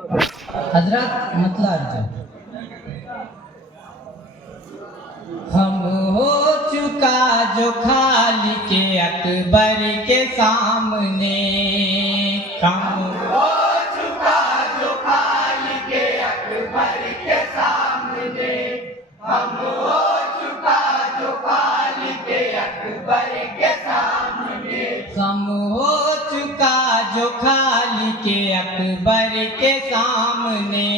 हजरत मतलब हम हो चुका जो खाली के अकबर के सामने, हम हो चुका जो खाली के अकबर के सामने, हम हो चुका जो खाली के अकबर के सामने, हम हो चुका जो खाली के अकबर के सामने,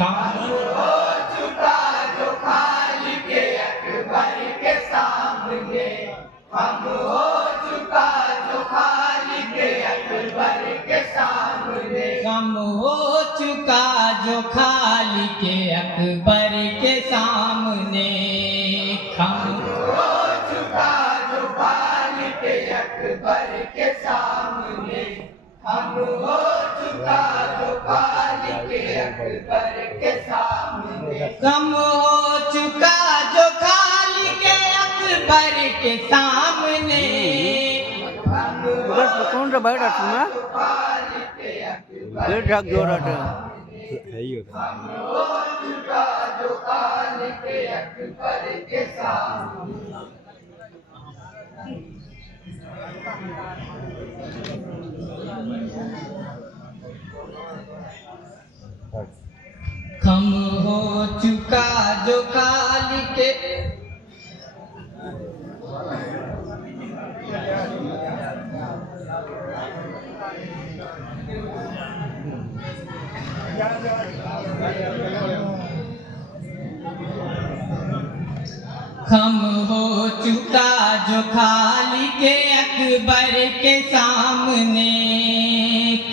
हम हो चुका जो खाली के अकबर के सामने, हम हो चुका जो खाली के अकबर के सामने, हम हो चुका जो खाली के अकबर के सामने, हम हो चुका जो खाली के अकबर के सामने, हम हो चुका जो खाली के अकबर के सामने, हम हो चुका जो खाली के अकबर के सामने, कौन सा बैठा तुम्हें खाली के अकबर ये ढक जोरा था हो चुका जो खाली के अकबर के सामने। हम हो चुका जो खाली के हम हो चुका जो खाली के अकबर के सामने,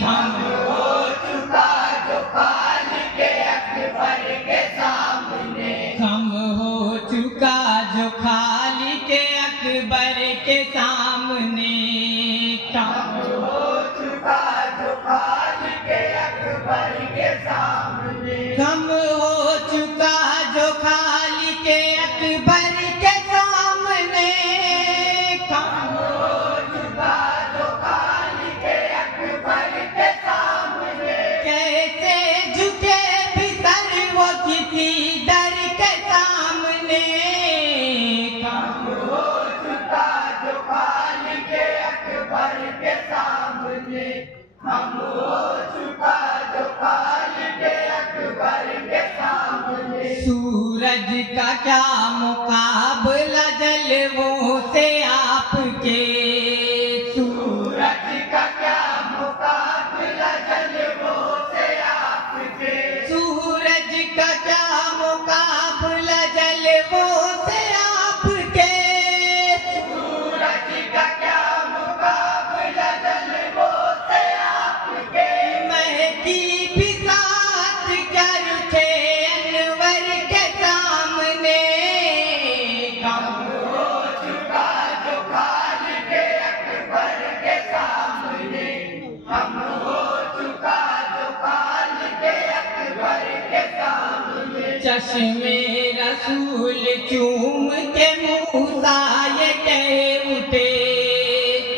हम हो चुका जो खाली के अकबर के सामने, हम हो चुका जो खाली के अकबर के सामने, हम हो चुका जो खाली के अकबर के सामने, हम हो चुका जो खाली के अकबर के सामने, हम हो चुका जो खाली के अकबर के सामने, कैसे झुके भीतर वो किसी दर के सामने, हम हो चुका जो खाली के अकबर के सामने, हम हो चुका जो खाली के अकबर के सामने, सूरज का क्या मुकाबला जलवों से आपके, सूरज का क्या मुकाबला जलवों से आपके, सूरज का क्या मुकाबला जलवों से आपके, सूरज का क्या मुकाबला जलवों से आपके, महकी भी साथ कर थे अनवर के सामने, हम हो चुका जो खाली के अकबर के सामने, हम हो चुका जो खाली के अकबर के सामने, चश्मे रसूल चूम के मूसा ये कह उठे,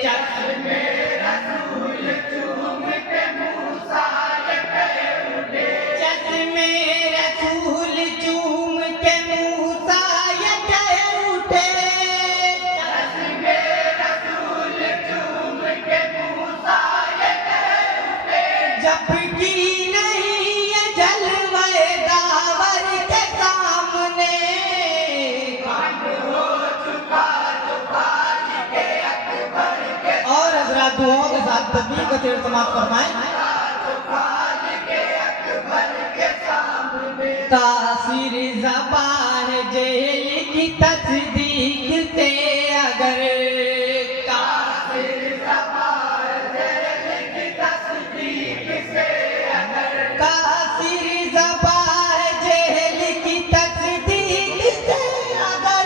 चश्मे रसूल चूम के मूसा ये कह उठे, चश्मे रसूल चूम के मूसा ये कह उठे, चश्मे रसूल चूम के मूसा ये कह उठे, जबकि नहीं ये जलवे दावर के सामने, हम हो चुका जो खाली के अकबर के और हजरत दुआओं के साथ तस्बीह का शेर समाप्त फरमाएं। जो खाली के अकबर के सामने, तासीर ज़बान जेल की तस्दीक से अगर कासिर ज़बान जेल की तस्दीक से अगर, तासीर ज़बान जेल की तस्दीक से अगर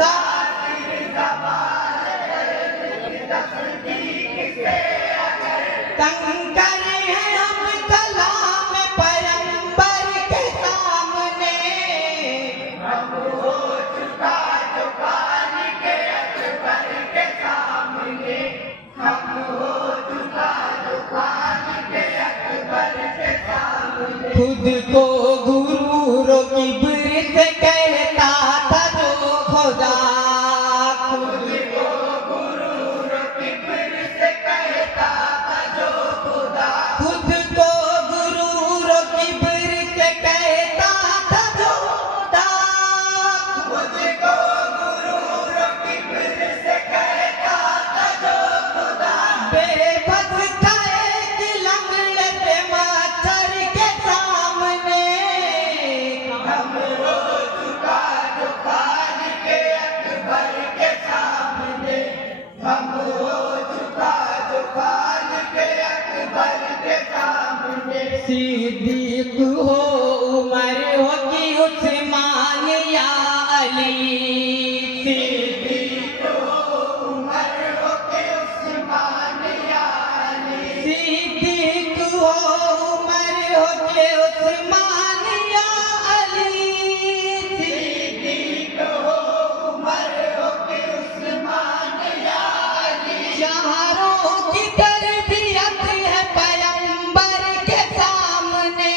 कासिर ज़बान जेल की तस्दीक से अगर, कंकर हैं हम कलाम पैगंबर के सामने, खुद को गुरूर किब्र से कहता था जो खुदा, खुद को गुरूर किब्र से कहता था जो खुदा, खुद को गुरूर किब्र से कहता था जो खुदा, खुद को गुरूर किब्र से कहता था जो खुदा, बेबस था एक लंगड़े से मच्छर के सामने, हम हो चुका जो खालिक अकबर के सामने, हम हो चुका जो खालिक अकबर के सामने। सिद्दीक हो उमर हो कि उस्मान या अली, सिद्दीक हो उमर हो कि उस्मान या अली, सिद्दीक हो उमर हो कि उस्मान या अली, सिद्दीक हो उमर हो कि उस्मान या अली। चारों की तरबियत है पैगंबर के सामने,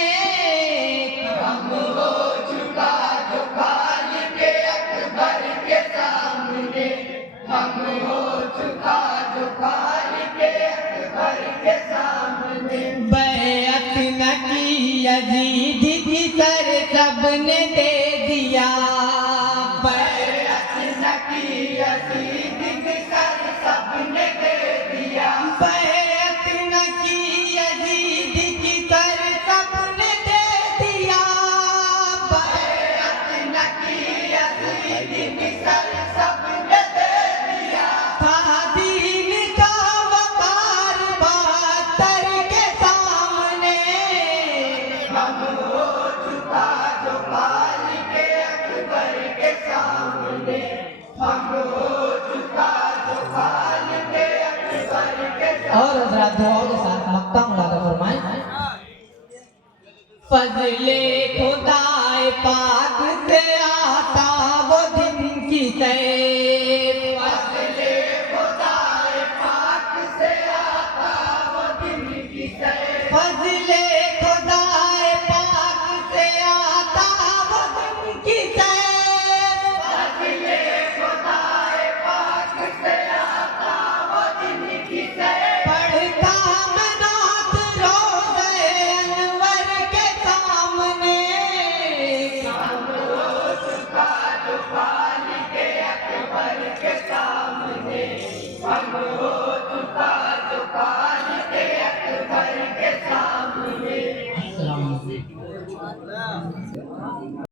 हम हो चुका जो खालिक अकबर के सामने, हम हो चुका जो खालिक अकबर के सामने। बैअत न की यजीद की सर सबने दे दिया, बैअत न की यजीद की सर सबने दे दिया, बैअत न की यजीद की सर सबने दे दिया, बैअत न की यजीद की सर सबने दे दिया। था दीन का वकार बहत्तर के सामने, हम हो चुका जो खालिक अकबर के सामने, हम हो चुका जो खालिक अकबर के सामने। और हजरत दुआओं के साथ मक्का मुरादा फरमाएं। फजले खुदाए पाक से आता वो दिन की सैर, फजले खुदाए पाक से आता वो दिन की सैर, फजले खुदाए पाक से आता वो दिन की सैर, फजले खुदाए पाक से आता वो दिन की सैर। पढ़ता मैं नात रोज़े अनवर के सामने, हम हो चुका जो खालिक अकबर के सामने, हम हो चुका जो खालिक अकबर के सामने। अस्सलाम वालेकुम।